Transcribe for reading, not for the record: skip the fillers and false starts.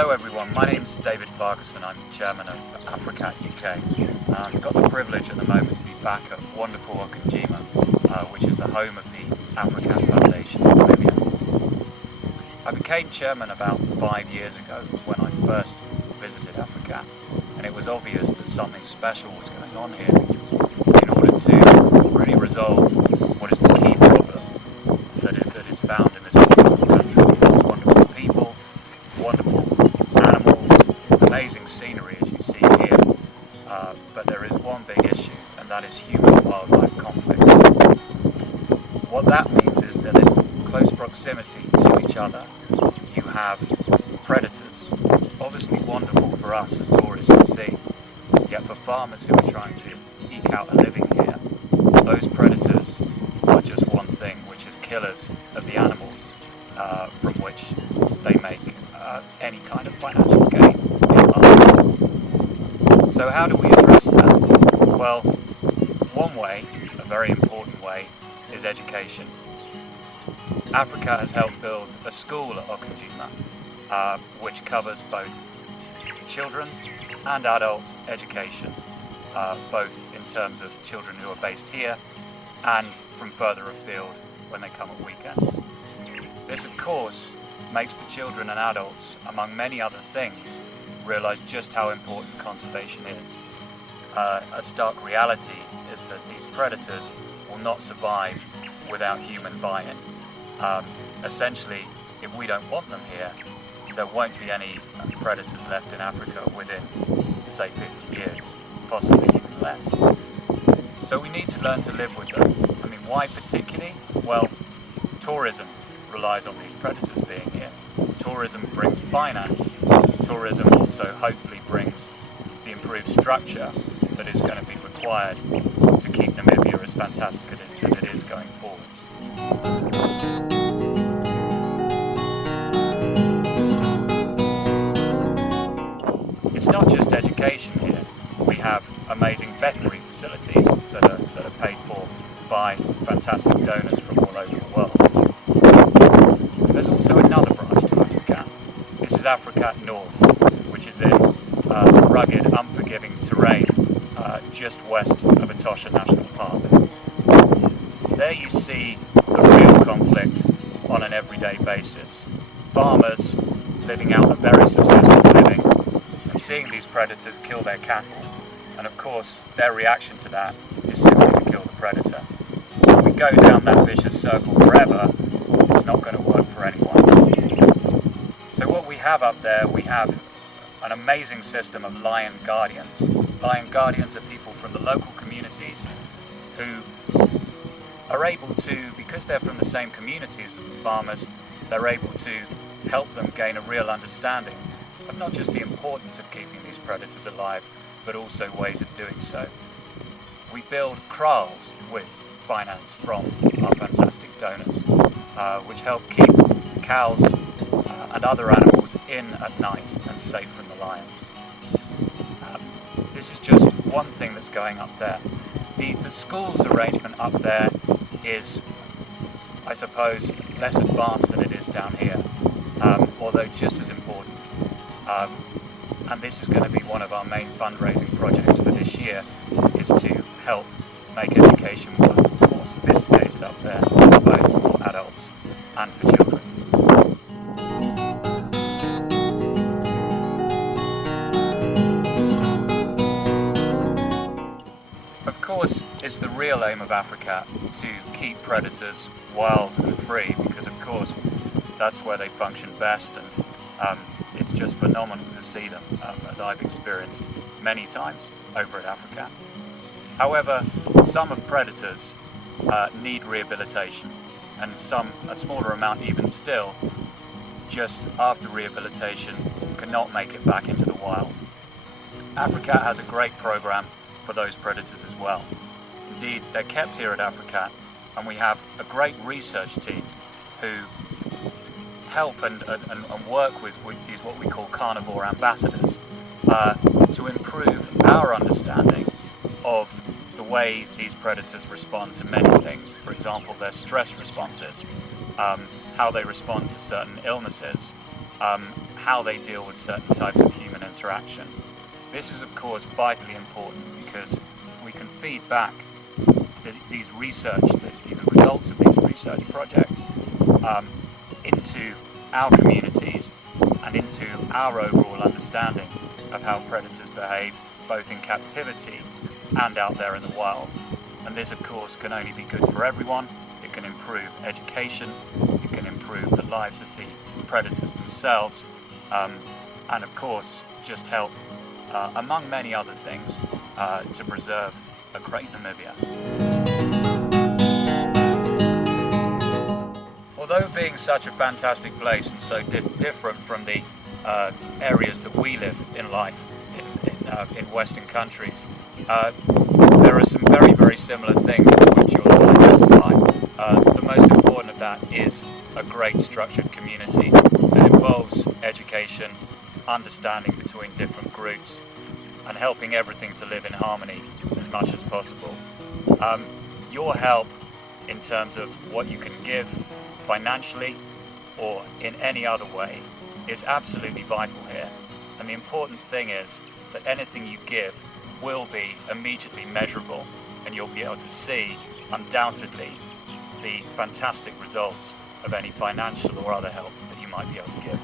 Hello everyone, my name's David Farquharson. I'm Chairman of AFRICAT UK. I've got the privilege at the moment to be back at wonderful Okajima, which is the home of the AFRICAT Foundation in Namibia. I became chairman about 5 years ago when I first visited AFRICAT, and it was obvious that something special was going on here in order to really resolve what is the key problem that is found in this wonderful country. These wonderful people, wonderful animals, amazing scenery as you see here, but there is one big issue, and that is human-wildlife conflict. What that means is that in close proximity to each other you have predators, obviously wonderful for us as tourists to see, yet for farmers who are trying to eke out a living here, those predators are just one thing, which is killers of the animals from which they make any kind of financial gain in life. So how do we address that? Well, one way, a very important way, is education. AFRICAT has helped build a school at Okajima, which covers both children and adult education, both in terms of children who are based here and from further afield when they come at weekends. This, of course, makes the children and adults, among many other things, realise just how important conservation is. A stark reality is that these predators will not survive without human buy-in. Essentially, if we don't want them here, there won't be any predators left in Africa within, say, 50 years, possibly even less. So we need to learn to live with them. I mean, why particularly? Well, tourism relies on these predators being here. Tourism brings finance. Tourism also hopefully brings the improved structure that is going to be required to keep Namibia as fantastic as it is going forwards. It's not just education here. We have amazing veterinary facilities that are paid for by fantastic donors from all over the world. There's also another branch to AFRICAT. This is AFRICAT North, which is in rugged, unforgiving terrain just west of Etosha National Park. There you see the real conflict on an everyday basis. Farmers living out a very subsistent living and seeing these predators kill their cattle. And of course, their reaction to that is simply to kill the predator. If we go down that vicious circle forever, it's not going to work for anyone. So what we have up there, we have an amazing system of lion guardians. Lion guardians are people from the local communities who are able to, because they're from the same communities as the farmers, they're able to help them gain a real understanding of not just the importance of keeping these predators alive, but also ways of doing so. We build kraals with finance from our fantastic donors, which help keep cows and other animals in at night and safe from the lions. This is just one thing that's going up there. The school's arrangement up there is, I suppose, less advanced than it is down here, although just as important. And this is going to be one of our main fundraising projects for this year, is to help make education more sophisticated up there, both for adults and for children. Of course, it's the real aim of AFRICAT to keep predators wild and free, because of course that's where they function best, and it's just phenomenal to see them, as I've experienced many times over at AFRICAT. However, some of predators need rehabilitation, and a smaller amount even still, just after rehabilitation, cannot make it back into the wild. AFRICAT has a great program for those predators as well. Indeed, they're kept here at AFRICAT, and we have a great research team who help and work with these what we call carnivore ambassadors to improve our understanding of the way these predators respond to many things. For example, their stress responses, how they respond to certain illnesses, how they deal with certain types of human interaction. This is of course vitally important because we can feed back these research, the results of these research projects into our communities and into our overall understanding of how predators behave both in captivity and out there in the wild. And this of course can only be good for everyone. It can improve education, it can improve the lives of the predators themselves, and of course just help, among many other things, to preserve a great Namibia. Although being such a fantastic place and so different from the areas that we live in life in Western countries, there are some very, very similar things which you'll identify. The most important of that is a great structured community that involves education, understanding between different groups, and helping everything to live in harmony as much as possible. Your help in terms of what you can give financially or in any other way is absolutely vital here. And the important thing is that anything you give will be immediately measurable, and you'll be able to see undoubtedly the fantastic results of any financial or other help that you might be able to give.